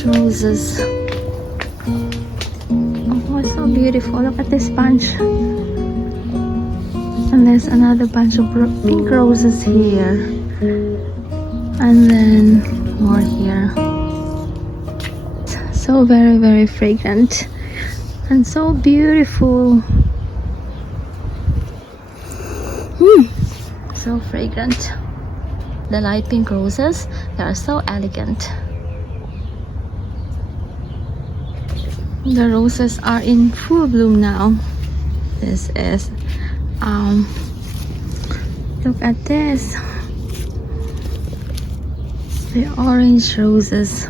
orange roses. Oh, it's so beautiful. Look at this bunch. And there's another bunch of pink roses here. And then more here. So very, very fragrant. And so beautiful. So fragrant. The light pink roses, they are so elegant. The roses are in full bloom now. This is look at this, the orange roses,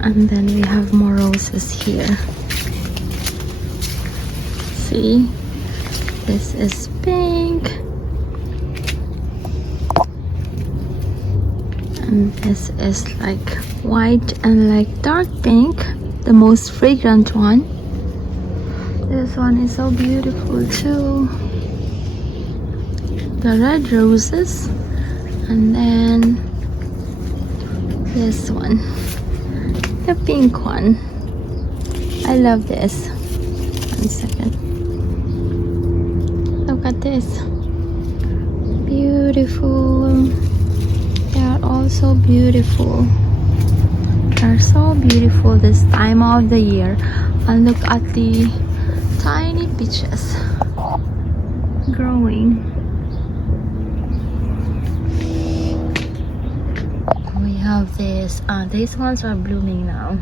and then we have more roses here. See, this is pink, and this is like white and like dark pink, the most fragrant one. This one is so beautiful too. The red roses, and then this one, the pink one. I love this. 1 second. Look at this. Beautiful. They are all so beautiful. They are so beautiful this time of the year. And look at the tiny peaches growing. We have this. These ones are blooming now.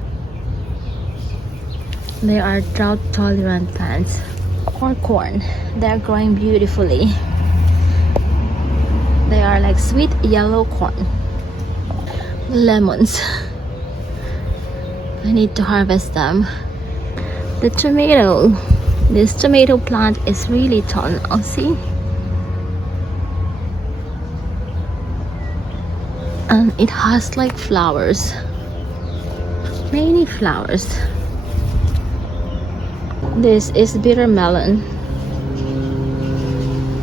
They are drought tolerant plants. Or corn. They are growing beautifully. They are like sweet yellow corn. Lemons. I need to harvest them. The tomato. This tomato plant is really tall now. See? And it has like flowers. Many flowers. This is bitter melon.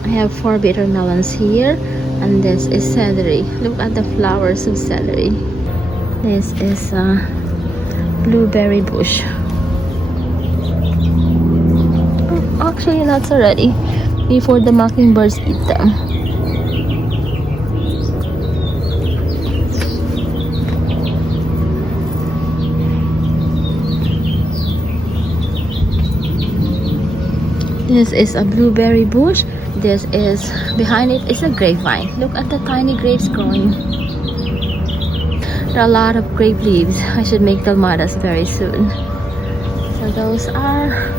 I have 4 bitter melons here, and this is celery. Look at the flowers of celery. This is a blueberry bush. Oh, actually, nuts already before the mockingbirds eat them. This is a blueberry bush. This is, behind it is a grapevine. Look at the tiny grapes growing. There are a lot of grape leaves. I should make dalmatas very soon. So those are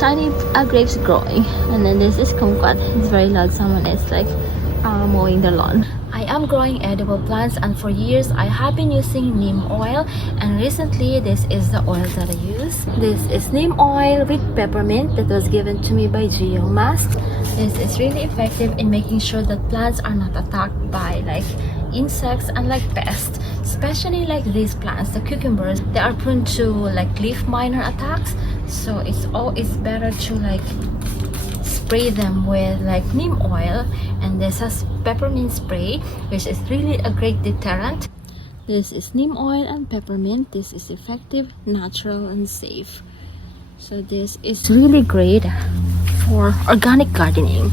tiny grapes growing. And then this is kumquat. It's very loud. Someone is like mowing the lawn. I am growing edible plants, and for years I have been using neem oil, and recently this is the oil that I use. This is neem oil with peppermint that was given to me by Geomask. This is really effective in making sure that plants are not attacked by like insects and like pests, especially like these plants, the cucumbers. They are prone to like leaf miner attacks, so it's always better to like spray them with like neem oil. And this has peppermint spray, which is really a great deterrent. This is neem oil and peppermint. This is effective, natural, and safe. So this is really great for organic gardening.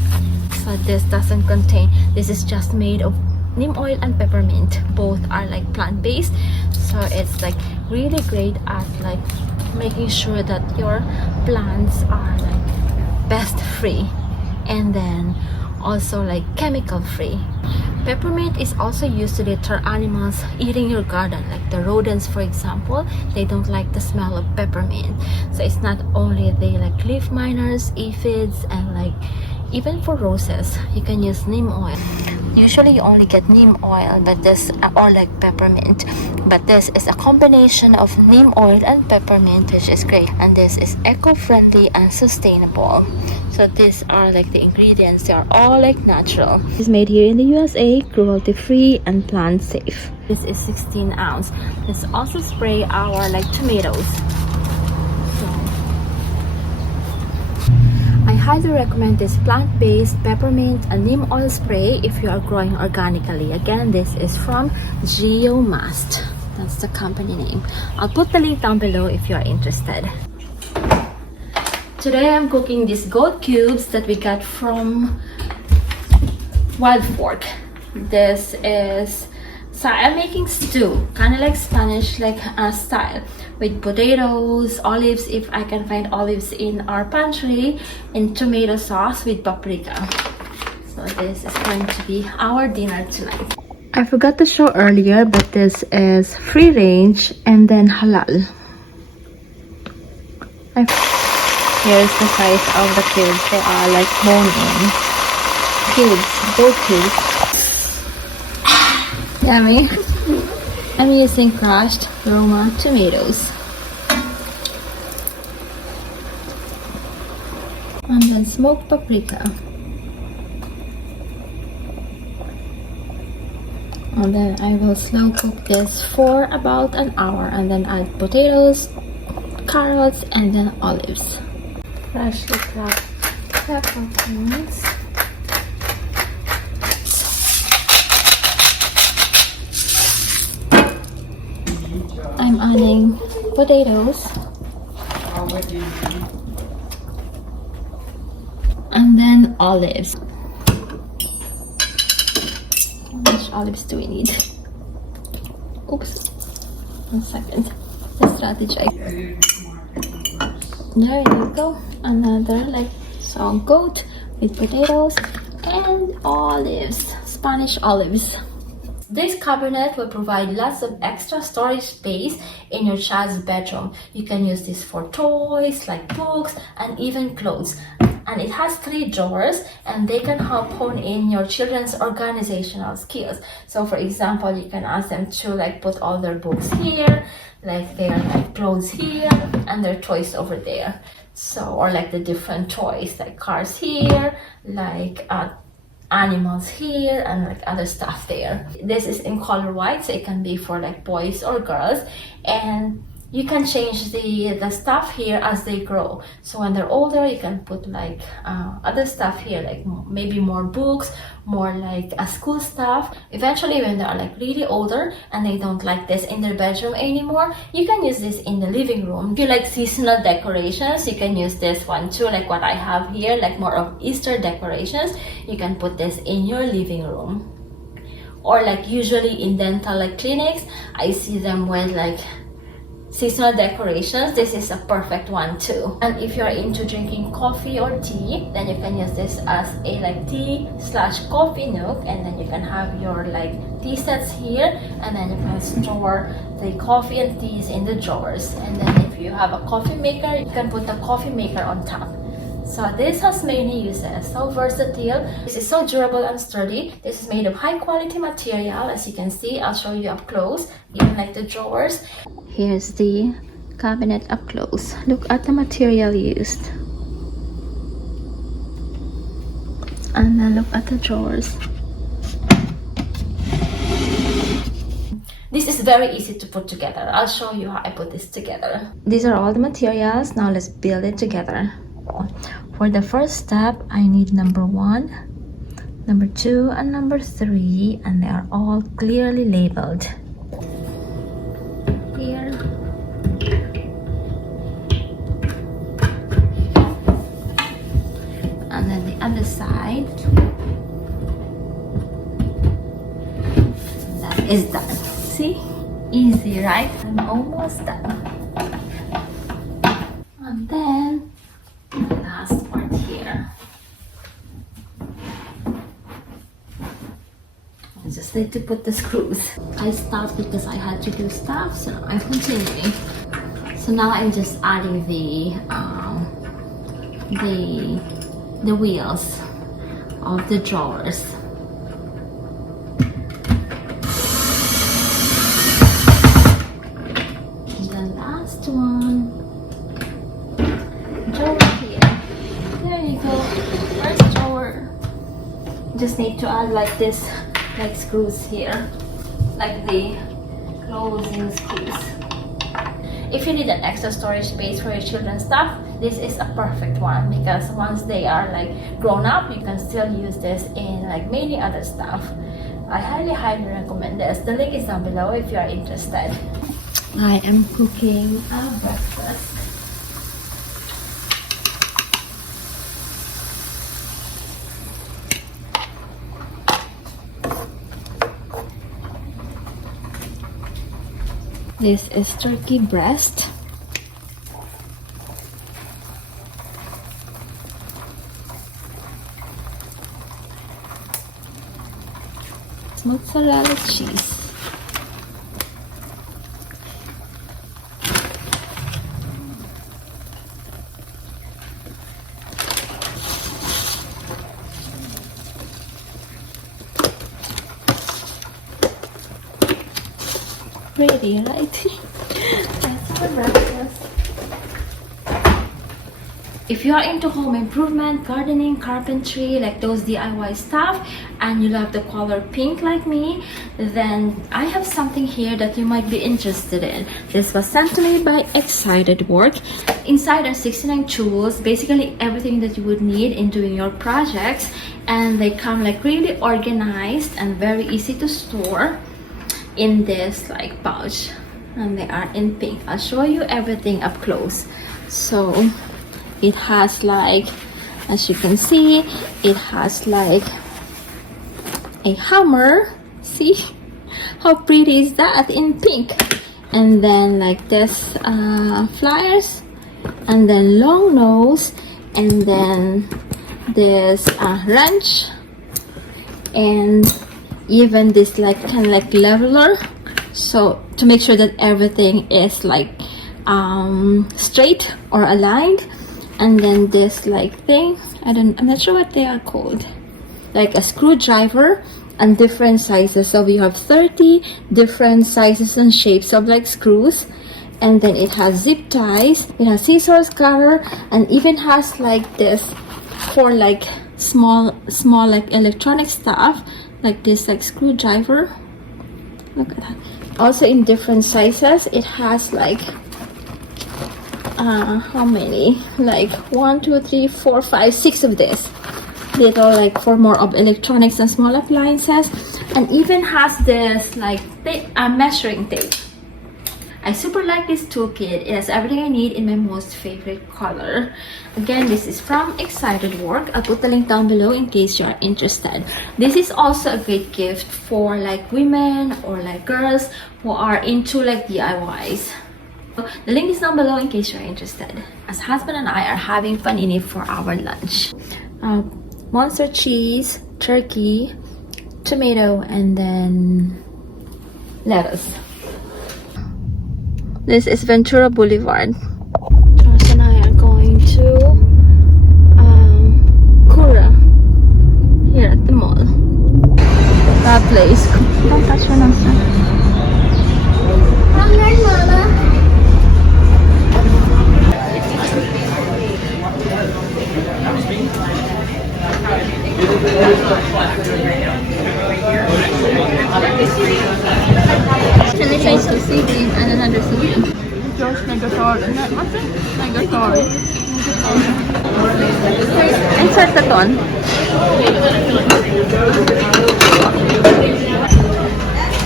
So this doesn't contain, this is just made of neem oil and peppermint. Both are like plant-based, so it's like really great at like making sure that your plants are like pest free, and then also like chemical free. Peppermint is also used to deter animals eating your garden, like the rodents for example. They don't like the smell of peppermint. So it's not only the like leaf miners, aphids, and like even for roses you can use neem oil. Usually you only get neem oil, but this or like peppermint, but this is a combination of neem oil and peppermint, which is great, and this is eco-friendly and sustainable. So these are like the ingredients, they are all like natural. It's made here in the USA, cruelty free and plant safe. This is 16 ounce. Let's also spray our like tomatoes. I highly recommend this plant-based peppermint and neem oil spray if you are growing organically. Again, this is from Geomast. That's the company name. I'll put the link down below if you are interested. Today I'm cooking these goat cubes that we got from Wild Fork. This is, so I'm making stew, kind of like Spanish style, with potatoes, olives if I can find olives in our pantry, and tomato sauce with paprika. So this is going to be our dinner tonight. I forgot to show earlier, but this is free range and then halal. Here's the size of the cubes. They are like bone in cubes, goat cubes. Yummy. I'm using crushed Roma tomatoes. And then smoked paprika. And then I will slow cook this for about an hour and then add potatoes, carrots, and then olives. Freshly cracked peppercorns. I'm adding potatoes and then olives. How much olives do we need? Oops, 1 second. Let's strategize. There you go. Another so goat with potatoes and olives, Spanish olives. This cabinet will provide lots of extra storage space in your child's bedroom. You can use this for toys like books and even clothes. And it has 3 drawers and they can help hone in your children's organizational skills. So for example, you can ask them to put all their books here, their clothes here, and their toys over there. So, or the different toys, like cars here, animals here, and other stuff there. This is in color white, so it can be for boys or girls, and you can change the stuff here as they grow. So when they're older, you can put other stuff here, maybe more books, more school stuff. Eventually, when they're really older and they don't like this in their bedroom anymore, you can use this in the living room. If you like seasonal decorations, you can use this one too, like what I have here, more of Easter decorations. You can put this in your living room. Or usually in dental clinics, I see them with seasonal decorations. This is a perfect one too. And if you're into drinking coffee or tea, then you can use this as a tea/coffee nook, and then you can have your tea sets here, and then you can store the coffee and teas in the drawers. And then if you have a coffee maker, you can put the coffee maker on top. So this has many uses, so versatile. This is so durable and sturdy. This is made of high quality material, as you can see. I'll show you up close, even the drawers. Here's the cabinet up close. Look at the material used. And then look at the drawers. This is very easy to put together. I'll show you how I put this together. These are all the materials. Now let's build it together. For the first step, I need number 1, number 2, and number 3, and they are all clearly labeled. Here. And then the other side. That is done. See? Easy, right? I'm almost done. And then the last part here. I just need to put the screws. I stopped because I had to do stuff, so I'm continuing. So now I'm just adding the wheels of the drawers. And the last one. Drawer here. There you go. First drawer. Just need to add this, screws here, the closing screws. If you need an extra storage space for your children's stuff, this is a perfect one because once they are like grown up, you can still use this in like many other stuff. I highly recommend this. The link is down below if you are interested. I am cooking a breakfast. This is turkey breast. Mozzarella cheese. Pretty, right? That's our breakfast. If you are into home improvement, gardening, carpentry, like those DIY stuff, and you love the color pink like me, then I have something here that you might be interested in. This was sent to me by Excited Work. Inside are 69 tools, basically everything that you would need in doing your projects, and they come like really organized and very easy to store in this like pouch, and they are in pink. I'll show you everything up close. So it has like, as you can see, it has like a hammer. See how pretty is that in pink? And then like this flyers, and then long nose, and then this wrench, and even this like kind of like leveler, so to make sure that everything is like straight or aligned. And then this like thing, I'm not sure what they are called, like a screwdriver, and different sizes. So we have 30 different sizes and shapes of like screws. And then it has zip ties, it has scissors, cutter, and even has like this for like small like electronic stuff, like this like screwdriver. Look at that. Also in different sizes. It has like how many, like 1 2 3 4 5 6 of this little, like for more of electronics and small appliances. And even has this like measuring tape. I super like this toolkit. It has everything I need in my most favorite color. Again, this is from Excited Work. I'll put the link down below in case you are interested. This is also a great gift for like women or like girls who are into like DIYs. The link is down below in case you're interested. As husband and I are having fun in it for our lunch. Monster cheese, turkey, tomato, and then lettuce. This is Ventura Boulevard. Josh and I are going to Kura here at the mall. That place. Don't touch your nose. Can they change to sea green and another sea green? Josh Negator, isn't that? What's it? Negator. Insert the ton.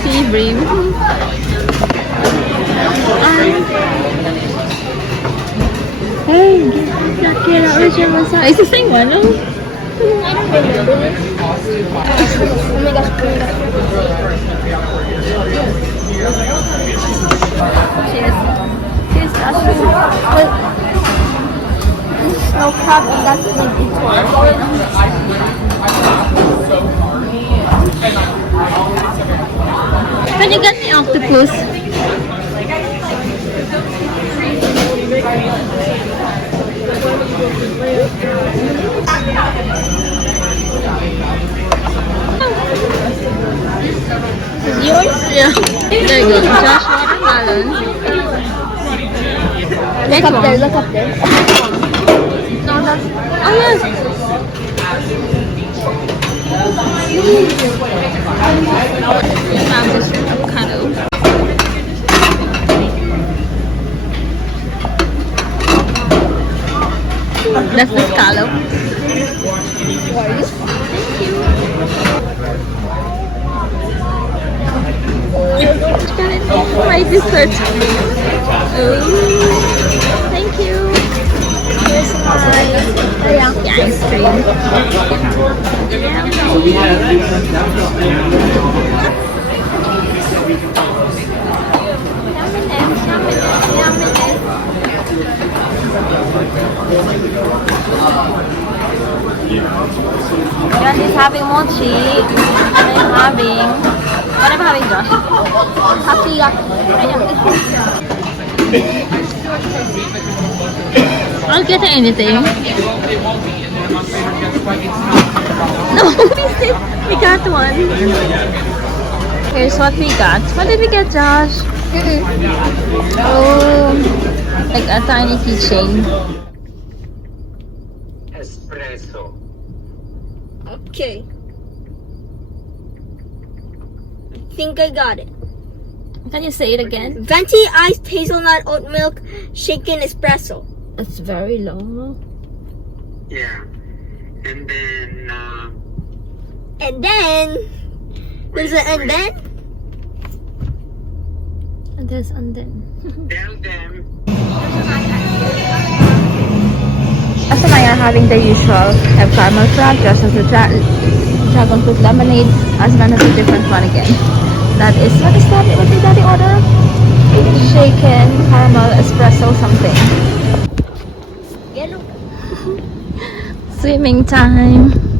Sea green. Hey, Kira original size. It's the same one, no? I don't remember it. Oh my gosh. Cheers. Cheers, there's no crab and that's like it's one. Can you get me octopus? Is yours? Yeah. There you go. Josh watermelon. Look up there, look up there. No, that's... Oh, yes. Found this avocado. That's the scallop. My dessert. Oh, thank you. Here's my teriyaki ice cream. Josh is having mochi, and I'm having. What am I having, Josh? Takoyaki. I'll get anything. No, we got one. Here's what we got. What did we get, Josh? Oh, like a tiny keychain. Espresso. Okay. I think I got it. Can you say it again? Venti iced hazelnut oat milk shaken espresso. It's very long. Yeah. And then, And then there's an and then. And there's and then. tell them. As and I are having the usual. Have caramel frap, Josh has the dragon fruit lemonade, Asman has a different one again. That is, what is that? What did Daddy order? Shaken caramel espresso something. Yellow. Swimming time.